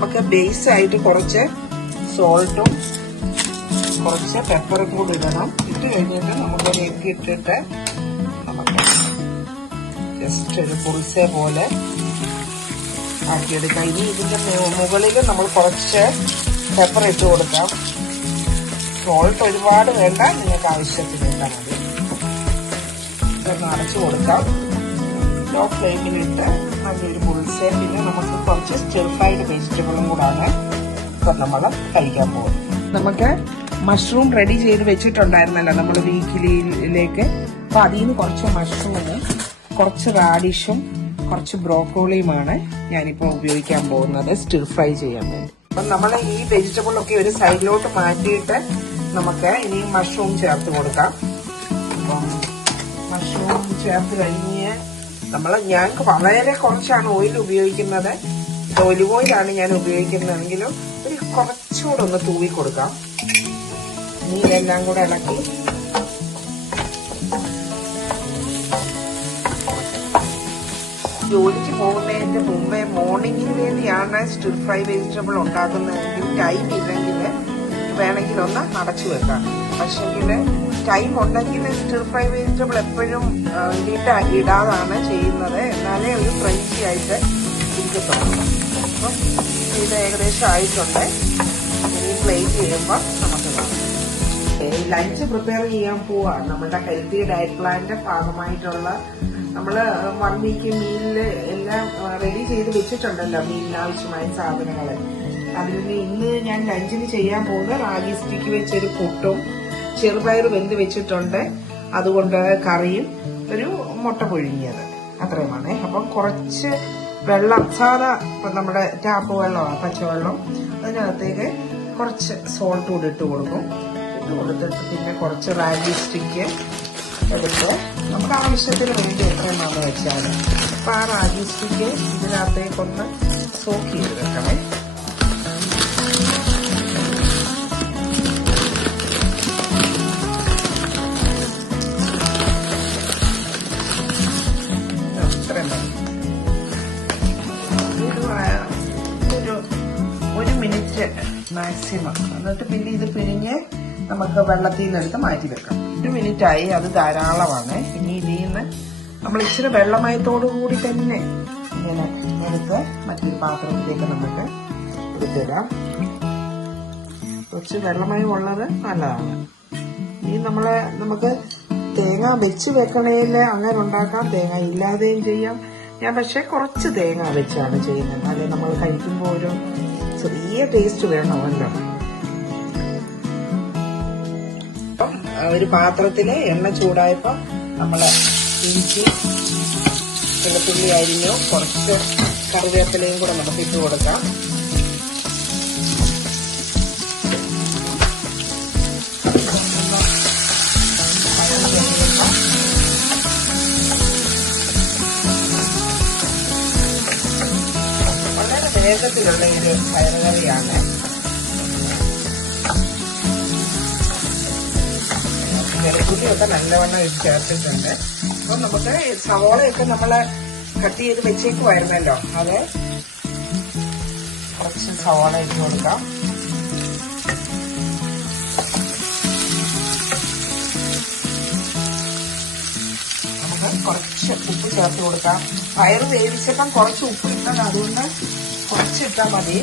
നമുക്ക് ബേസ് ആയിട്ട് കുറച്ച് സോൾട്ടും കുറച്ച് പെപ്പറും കൂടി ഇടണം. ഇട്ട് കഴിഞ്ഞിട്ട് നമുക്കൊരു എഗ്ഗ് ഇട്ടിട്ട് നമുക്ക് ജസ്റ്റ് ഒരു പുളിസെ പോലെ ആക്കിയെടുക്കാം. ഇനി ഇതിന്റെ മുകളിൽ നമ്മൾ കുറച്ച് പെപ്പർ ഇട്ട് കൊടുക്കാം. സോൾട്ട് ഒരുപാട് വേണ്ട, നിങ്ങൾക്ക് ആവശ്യത്തിന് ഇട്ടാൽ മതി. ഇതൊന്ന് അടച്ചു കൊടുക്കാം. ലോ ഫ്ലെയിമിലിട്ട് നല്ലൊരു പുളിസെ, പിന്നെ നമുക്ക് കുറച്ച് സ്റ്റിർ ഫ്രൈഡ് വെജിറ്റബിളും കൂടാണ് ഇപ്പം നമ്മൾ കഴിക്കാൻ പോകുന്നത്. നമുക്ക് മഷ്റൂം റെഡി ചെയ്ത് വെച്ചിട്ടുണ്ടായിരുന്നല്ലോ നമ്മൾ വീക്കിലിയിലേക്ക്. അപ്പൊ അതിൽ നിന്ന് കുറച്ച് മഷ്റൂമും കുറച്ച് റാഡിഷും കുറച്ച് ബ്രോക്കോളിയുമാണ് ഞാനിപ്പോൾ ഉപയോഗിക്കാൻ പോകുന്നത് സ്റ്റിർ ഫ്രൈ ചെയ്യാൻ വേണ്ടി. അപ്പം നമ്മൾ ഈ വെജിറ്റബിളൊക്കെ ഒരു സൈഡിലോട്ട് മാറ്റിയിട്ട് നമുക്ക് ഇനി മഷ്റൂം ചേർത്ത് കൊടുക്കാം. അപ്പം മഷ്റൂം ചേർത്ത് കഴിഞ്ഞ് ഞങ്ങൾക്ക് വളരെ കുറച്ചാണ് ഓയിൽ ഉപയോഗിക്കുന്നത്. ഒലിവ് ഓയിലാണ് ഞാൻ ഉപയോഗിക്കുന്നതെങ്കിലും ഒരു കുറച്ചുകൂടെ ഒന്ന് തൂവി കൊടുക്കാം. ഇതെല്ലാം കൂടെ ഇളക്കി ജോലിക്ക് പോകുന്നതിന്റെ മുമ്പേ മോർണിംഗിന് വേണ്ടിയാണ് സ്റ്റിർ ഫ്രൈ വെജിറ്റബിൾ ഉണ്ടാക്കുന്നതെങ്കിൽ ടൈം ഇല്ലെങ്കിൽ വേണമെങ്കിൽ ഒന്ന് അടച്ചു വെക്കാം. പക്ഷെങ്കിൽ ടൈം ഉണ്ടെങ്കിൽ സ്റ്റിർ ഫ്രൈ വെജിറ്റബിൾ എപ്പോഴും ഇടാതാണ് ചെയ്യുന്നത്. എന്നാലേ ഒരു ക്രഞ്ചി ആയിട്ട് ഇരിക്കത്തുള്ളൂ. അപ്പം ഇത് ഏകദേശം ആയിട്ടുണ്ട്. ഇനി പ്ലേറ്റ് ചെയ്യുമ്പോൾ നമുക്ക് കാണാം. ലഞ്ച് പ്രിപ്പയർ ചെയ്യാൻ പോവാ. നമ്മുടെ ഹെൽത്തി ഡയറ്റ് പ്ലാനിന്റെ ഭാഗമായിട്ടുള്ള നമ്മള് 1 വീക്ക് മീലില് എല്ലാം റെഡി ചെയ്ത് വെച്ചിട്ടുണ്ടല്ലോ, മീലിന് ആവശ്യമായ സാധനങ്ങള്. അതിൽ നിന്ന് ഇന്ന് ഞാൻ ലഞ്ചിന് ചെയ്യാൻ പോകുന്നത് റാഗി സ്റ്റിക്ക് വെച്ചൊരു പുട്ടും ചെറുപയർ വെന്ത് വെച്ചിട്ടുണ്ട്. അതുകൊണ്ട് കറിയും ഒരു മുട്ട പുഴുങ്ങിയത്, അത്രയുമാണ്. അപ്പം കുറച്ച് വെള്ളം, സാധാ നമ്മുടെ ടാപ്പ് വെള്ളമാണ്, പച്ചവെള്ളം, അതിനകത്തേക്ക് കുറച്ച് സോൾട്ട് കൂടി ഇട്ട് കൊടുക്കും. ഇട്ട് കൊടുത്തിട്ട് പിന്നെ കുറച്ച് റാഗി സ്റ്റിക്ക് എടുത്ത് നമ്മുടെ ആവശ്യത്തിന് വേണ്ടി എത്രയെന്നാന്ന് വെച്ചാൽ അപ്പം ആ റാഗി സ്റ്റിക്ക് ഇതിനകത്തേക്കൊന്ന് സോക്ക് ചെയ്ത് വെക്കണേ. ഒരു മിനിറ്റ് മാക്സിമം. എന്നിട്ട് പിന്നെ ഇത് പിഴിഞ്ഞ് നമുക്ക് വെള്ളത്തിൽ നിന്നെടുത്ത് മാറ്റി വെക്കാം. 1 മിനിറ്റായി, അത് ധാരാളമാണ്. ഇനി ഇതിൽ നിന്ന് നമ്മൾ ഇച്ചിരി വെള്ളമയത്തോടു കൂടി തന്നെ ഇങ്ങനെ എടുത്ത് മറ്റൊരു പാത്രത്തിലേക്ക് നമുക്ക് എടുത്തിടാം. കുറച്ച് വെള്ളമയം ഉള്ളത് നല്ലതാണ്. ഇനി നമുക്ക് തേങ്ങ വെച്ച് വെക്കണേൽ അങ്ങനെ ഉണ്ടാക്കാം, തേങ്ങ ഇല്ലാതെയും ചെയ്യാം. ഞാൻ പക്ഷെ കുറച്ച് തേങ്ങ വെച്ചാണ് ചെയ്യുന്നത്. അല്ലെ നമ്മൾ കഴിക്കുമ്പോൾ ഒരു ചെറിയ ടേസ്റ്റ് വേണമല്ലോ. ഒരു പാത്രത്തില് എണ്ണ ചൂടായപ്പോ നമ്മള് ഇഞ്ചി, വെളുത്തുള്ളി അരിഞ്ഞു, കുറച്ച് കറിവേപ്പിലയും കൂടെ നമുക്ക് ഇട്ട് കൊടുക്കാം. വളരെ വേഗത്തിലുള്ള ഒരു പയറുകറിയാണ്. വെളുത്തുള്ളിയൊക്കെ നല്ലവണ്ണം ഇത് ചേർത്തിട്ടുണ്ട്. അപ്പൊ നമുക്ക് സവോളയൊക്കെ നമ്മള് കട്ട് ചെയ്ത് വെച്ചേക്കുമായിരുന്നല്ലോ, അത് കുറച്ച് സവോള ഇട്ട് കൊടുക്കാം. നമുക്ക് കുറച്ച് ഉപ്പ് ചേർത്ത് കൊടുക്കാം. പയറ് വേവിച്ചപ്പം കുറച്ച് ഉപ്പ് ഇട്ടത്, അതുകൊണ്ട് കുറച്ചിട്ടാൽ മതി.